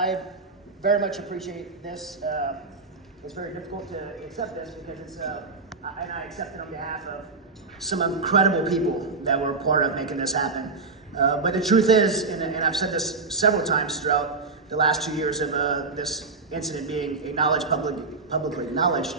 I very much appreciate this. It's very difficult to accept this because it's, and I accept it on behalf of some incredible people that were part of making this happen. But the truth is, and I've said this several times throughout the last 2 years of this incident being acknowledged, publicly acknowledged,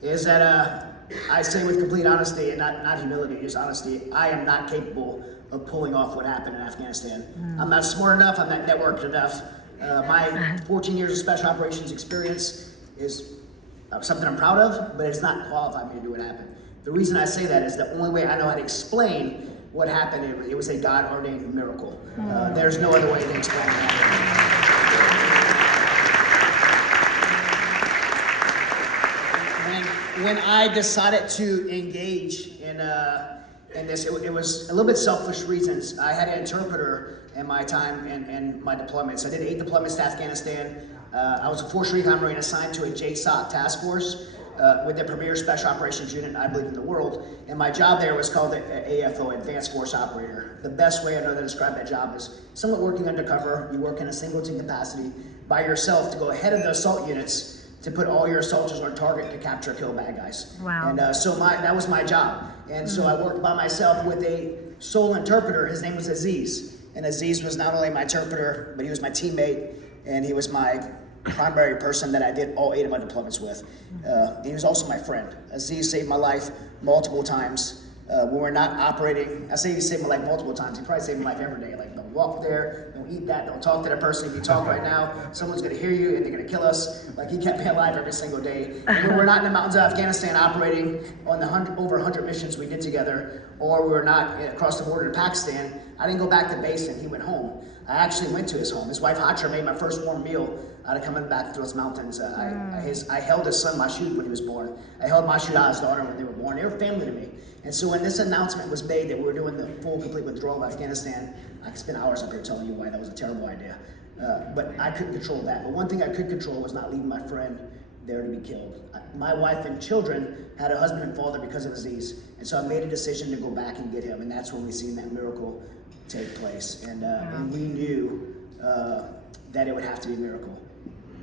is that I say with complete honesty and not humility, just honesty, I am not capable of pulling off what happened in Afghanistan. I'm not smart enough, I'm not networked enough. My 14 years of special operations experience is something I'm proud of, but it's not qualified me to do what happened. The reason I say that is the only way I know how to explain what happened, it was a God-ordained miracle. There's no other way to explain that. When I decided to engage in this, it was a little bit selfish reasons. I had an interpreter in my time and my deployments. I did 8 deployments to Afghanistan. I was a Force Recon Marine assigned to a JSOC task force with the premier special operations unit, I believe, in the world. And my job there was called the AFO, Advanced Force Operator. The best way I know to describe that job is someone working undercover. You work in a singleton capacity by yourself to go ahead of the assault units to put all your soldiers on target to capture, kill bad guys. Wow. And so that was my job. And so I worked by myself with a sole interpreter. His name was Aziz. And Aziz was not only my interpreter, but he was my teammate, and he was my primary person that I did all 8 of my deployments with. He was also my friend. Aziz saved my life multiple times. When we're not operating, I say he saved my life multiple times. He probably saved my life every day. Like, don't walk there, don't eat that, don't talk to that person. If you talk right now, someone's gonna hear you and they're gonna kill us. Like, he kept me alive every single day. And when we're not in the mountains of Afghanistan operating on the over 100 missions we did together, or we were not across the border to Pakistan, I didn't go back to base and he went home. I actually went to his home. His wife Hatra made my first warm meal out of coming back through those mountains. I held his son Mashoud when he was born. I held Mashoud A's daughter when they were born. They were family to me. And so when this announcement was made that we were doing the full, complete withdrawal of Afghanistan, I could spend hours up here telling you why that was a terrible idea. But I couldn't control that. But one thing I could control was not leaving my friend there to be killed. My wife and children had a husband and father because of Aziz. And so I made a decision to go back and get him. And that's when we seen that miracle take place. And we knew that it would have to be a miracle.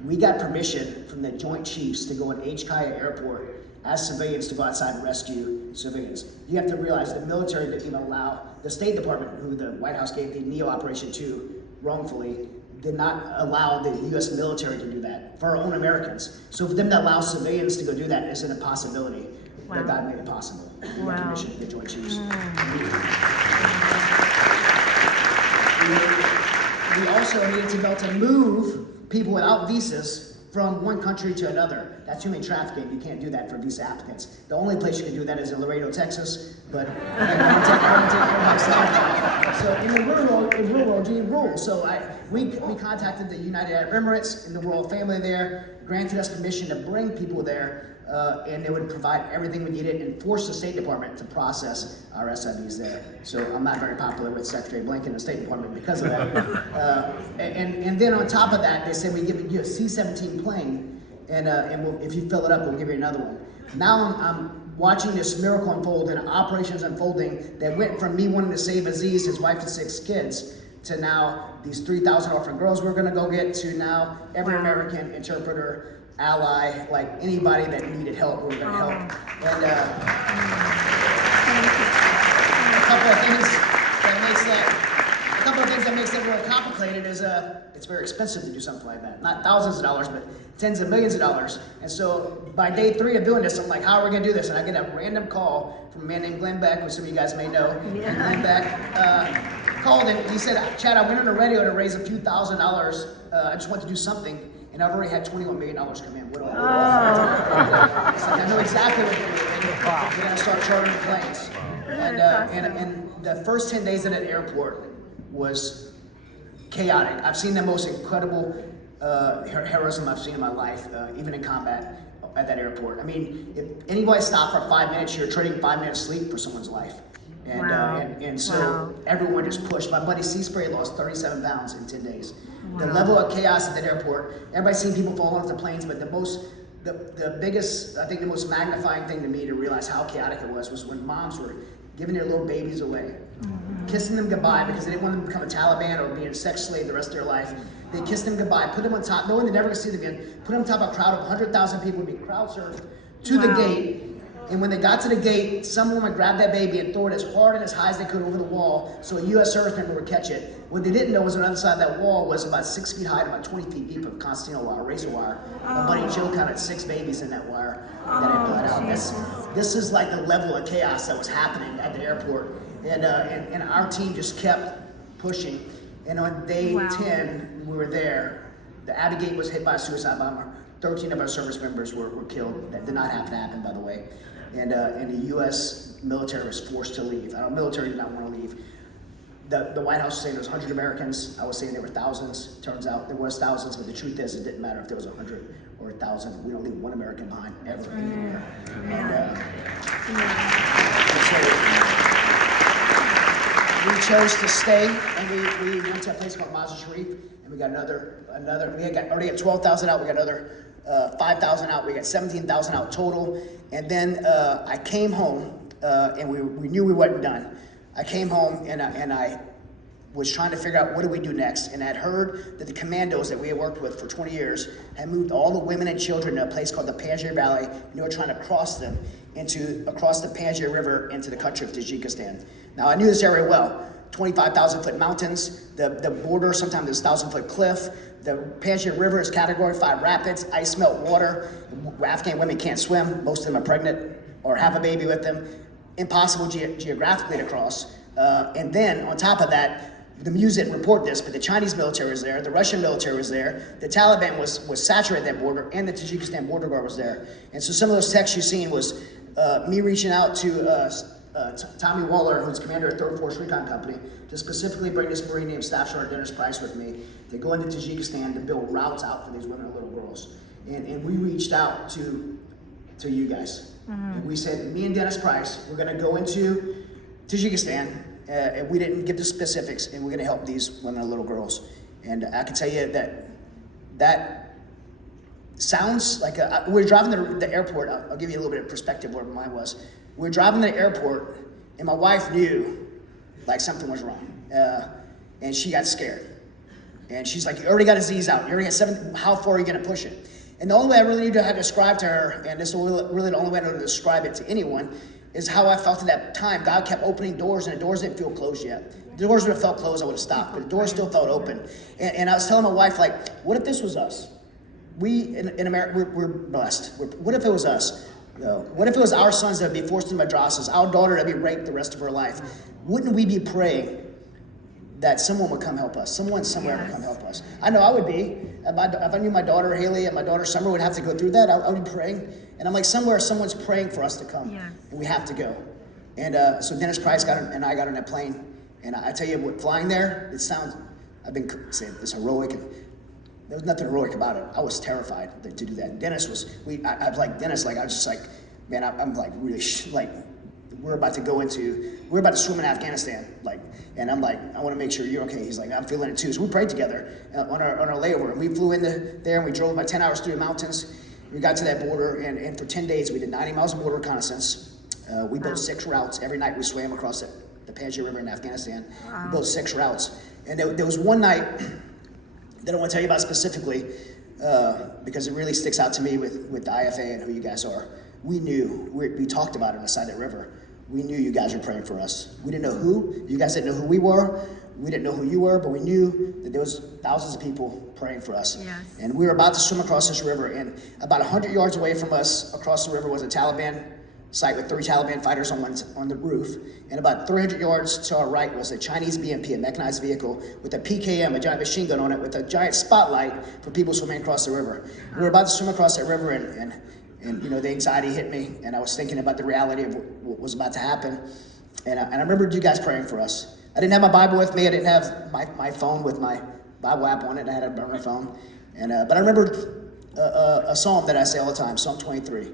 We got permission from the Joint Chiefs to go in HKIA Airport as civilians to go outside and rescue civilians. You have to realize the military didn't even allow, the State Department, who the White House gave the NEO operation to wrongfully, did not allow the U.S. military to do that for our own Americans. So for them to allow civilians to go do that is an impossibility. Wow. But God made it possible. We Wow. got permission from the Joint Chiefs. We also needed to be able to move people without visas from one country to another. That's human trafficking. You can't do that for visa applicants. The only place you can do that is in Laredo, Texas, but so in the rural world, you need rules. So we contacted the United Arab Emirates and the royal family there, granted us permission to bring people there, and they would provide everything we needed and force the State Department to process our SIVs there. So I'm not very popular with Secretary Blinken and the State Department because of that. And then on top of that, they said we give you a C-17 plane, and if you fill it up, we'll give you another one. Now I'm watching this miracle unfold and operations unfolding that went from me wanting to save Aziz, his wife and 6 kids, to now these 3,000 orphan girls we're gonna go get, to now every American interpreter, ally, like anybody that needed help, we're gonna help. And a couple of things that makes it more complicated is it's very expensive to do something like that. Not thousands of dollars, but tens of millions of dollars. And so by day 3 of doing this, I'm like, how are we gonna do this? And I get a random call from a man named Glenn Beck, which some of you guys may know. Yeah. And Glenn Beck called and he said, Chad, I went on the radio to raise a few $1,000s. I just want to do something. And I've already had $21 million come in. What do I do? It's like, I know exactly what we're doing. We're gonna start chartering planes. And the first 10 days at that airport was chaotic. I've seen the most incredible heroism I've seen in my life, even in combat at that airport. I mean, if anybody stopped for 5 minutes, you're trading 5 minutes sleep for someone's life. And so everyone just pushed. My buddy Seaspray lost 37 pounds in 10 days. The level of chaos at that airport, everybody's seen people falling off the planes, but the biggest, I think the most magnifying thing to me to realize how chaotic it was when moms were giving their little babies away. kissing them goodbye because they didn't want them to become a Taliban or be a sex slave the rest of their life. They kissed them goodbye, put them on top, knowing they're never gonna see them again, put them on top of a crowd of 100,000 people, would be crowd surfed to the gate. And when they got to the gate, some woman grabbed that baby and threw it as hard and as high as they could over the wall so a U.S. service member would catch it. What they didn't know was on the other side of that wall was about 6 feet high and about 20 feet deep of Constantino wire, razor wire. My buddy Joe counted 6 babies in that wire that had bled out. This is like the level of chaos that was happening at the airport. And our team just kept pushing. And on day 10, we were there. The Abbey Gate was hit by a suicide bomber. 13 of our service members were killed. That did not have to happen, by the way. And the U.S. military was forced to leave. Our military did not want to leave. The White House was saying there was 100 Americans. I was saying there were thousands. Turns out there was thousands, but the truth is it didn't matter if there was 100 or 1,000. We don't leave one American behind ever anywhere. And we chose to stay, and we went to a place called Mazar Sharif, and we got another. We already got 12,000 out. We got another 5,000 out. We got 17,000 out total. And then I came home, and we knew we wasn't done. I came home and I was trying to figure out what do we do next. And I'd heard that the commandos that we had worked with for 20 years had moved all the women and children to a place called the Panjshir Valley, and they were trying to cross them across the Panjshir River into the country of Tajikistan. Now I knew this area well. 25,000-foot mountains, the border, sometimes there's 1,000-foot cliff. The Panjshir River is Category 5 rapids, ice melt water. Afghan women can't swim. Most of them are pregnant or have a baby with them. Impossible geographically to cross. And then on top of that, the news didn't report this, but the Chinese military was there, the Russian military was there, the Taliban was saturating that border, and the Tajikistan border guard was there. And so some of those texts you've seen was me reaching out to Tommy Waller, who's commander of 3rd Force Recon Company, to specifically bring this Marine named Staff Sergeant Dennis Price with me to go into Tajikistan to build routes out for these women and little girls. And we reached out to you guys. And we said, me and Dennis Price, we're gonna go into Tajikistan, and we didn't give the specifics, and we're gonna help these women and little girls. And I can tell you that sounds like we're driving to the airport. I'll give you a little bit of perspective where mine was. We're driving to the airport, and my wife knew like something was wrong, and she got scared. And she's like, you already got a Z's out. You already got 7, how far are you gonna push it? And the only way I really need to have described to her, and this is really the only way I know to describe it to anyone, is how I felt at that time. God kept opening doors, and the doors didn't feel closed yet. If the doors would have felt closed, I would have stopped, but the doors still felt open. And I was telling my wife, like, what if this was us? We, in America, we're blessed. What if it was us? What if it was our sons that would be forced into madrasas, our daughter that would be raped the rest of her life? Wouldn't we be praying that someone would come help us? Someone somewhere would come help us. I know I would be. If I knew my daughter Haley and my daughter Summer would have to go through that, I would be praying. And I'm like, somewhere someone's praying for us to come. Yes. And we have to go. And so Dennis Price and I got on that plane. And I tell you what, flying there, it sounds, I've been saying it's heroic. And there was nothing heroic about it. I was terrified to do that. Dennis was, I was like, Dennis, like, I was just like, man, I'm like really, we're about to swim in Afghanistan, like, and I'm like, I want to make sure you're okay. He's like, I'm feeling it too. So we prayed together on our layover, and we flew into there, and we drove about 10 hours through the mountains. We got to that border, and for 10 days, we did 90 miles of border reconnaissance. We built 6 routes. Every night we swam across the Panjshir River in Afghanistan. We built 6 routes. And there was one night that I want to tell you about specifically, because it really sticks out to me with the IFA and who you guys are. We knew, we talked about it on the side of that river. We knew you guys were praying for us. We didn't know who. You guys didn't know who we were. We didn't know who you were, but we knew that there was thousands of people praying for us. Yes. And we were about to swim across this river, and about 100 yards away from us across the river was a Taliban site with 3 Taliban fighters on the roof. And about 300 yards to our right was a Chinese BMP, a mechanized vehicle, with a PKM, a giant machine gun on it, with a giant spotlight for people swimming across the river. We were about to swim across that river, and you know, the anxiety hit me, and I was thinking about the reality of what was about to happen. And I remembered you guys praying for us. I didn't have my Bible with me. I didn't have my phone with my Bible app on it. I had a burner phone. But I remembered a psalm that I say all the time, Psalm 23.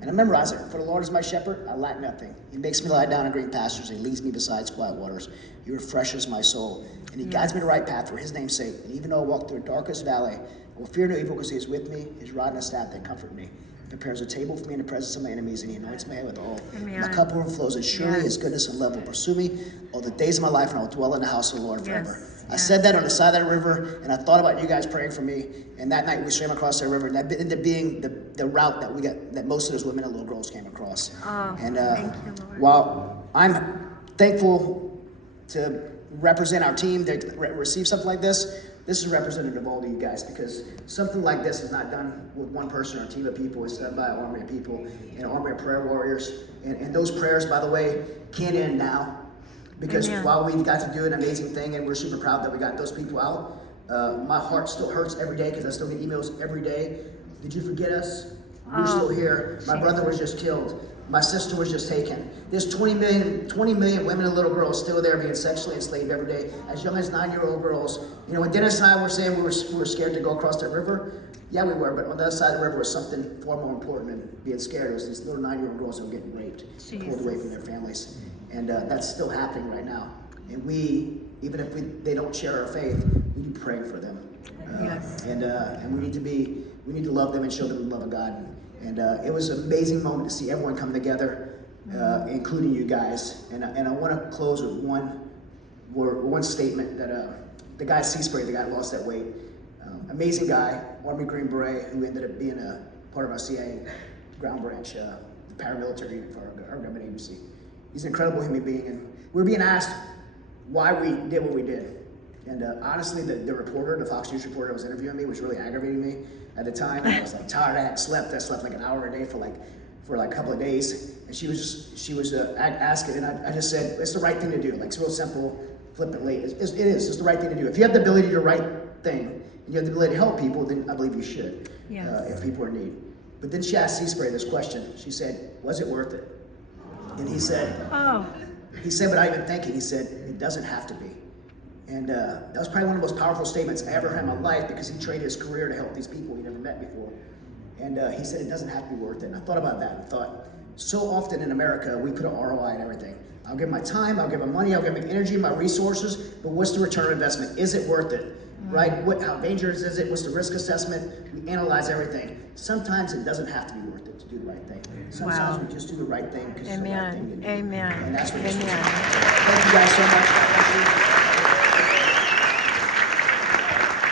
And I memorized it. For the Lord is my shepherd, I lack nothing. He makes me lie down in green pastures. He leads me beside quiet waters. He refreshes my soul. And he guides me to the right path for his name's sake. And even though I walk through the darkest valley, I will fear no evil because he is with me. His rod and his staff, they comfort me. prepares a table for me in the presence of my enemies, and he anoints my head with oil. Amen. My cup overflows, and surely his goodness and love will pursue me all the days of my life, and I will dwell in the house of the Lord forever. I said that on the side of that river, and I thought about you guys praying for me, and that night we swam across that river, and that ended up being the route that we got, that most of those women and little girls came across. Thank you, Lord. While I'm thankful to represent our team, to receive something like this is representative of all of you guys, because something like this is not done with one person or a team of people. It's done by an army of people and an army of prayer warriors. And those prayers, by the way, can't end now, because while we got to do an amazing thing and we're super proud that we got those people out, my heart still hurts every day because I still get emails every day. Did you forget us? We're still here. My brother was just killed. My sister was just taken. There's 20 million women and little girls still there being sexually enslaved every day, as young as 9-year-old girls. You know, when Dennis and I were saying we were scared to go across that river, yeah, we were, but on the other side of the river was something far more important than being scared. It was these little 9-year-old girls that were getting raped, pulled away from their families. And that's still happening right now. And we, even if they don't share our faith, we need to pray for them. And we need to love them and show them the love of God. And it was an amazing moment to see everyone come together, including you guys. And I want to close with one statement that the guy Seaspray, the guy who lost that weight, amazing guy, Army Green Beret, who ended up being a part of our CIA ground branch, the paramilitary unit for our government agency. He's an incredible human being, and we were being asked why we did what we did. And honestly, the reporter, the Fox News reporter that was interviewing me, was really aggravating me at the time. I was like tired. I hadn't slept. I slept like an hour a day for like a couple of days. And she was asking, and I just said, it's the right thing to do. Like, it's real simple, flippantly. It is. It's the right thing to do. If you have the ability to do the right thing, and you have the ability to help people, then I believe you should, if people are in need. But then she asked Seaspray this question. She said, was it worth it? And he said, without even thinking, he said, it doesn't have to be. And that was probably one of the most powerful statements I ever had in my life, because he traded his career to help these people he never met before. And he said it doesn't have to be worth it. And I thought about that and thought, so often in America, we put an ROI in everything. I'll give my time, I'll give my money, I'll give my energy, my resources, but what's the return on investment? Is it worth it? Right? How dangerous is it? What's the risk assessment? We analyze everything. Sometimes it doesn't have to be worth it to do the right thing. Sometimes we just do the right thing because it's the right thing to do. Amen. And that's what this was. Thank you guys so much.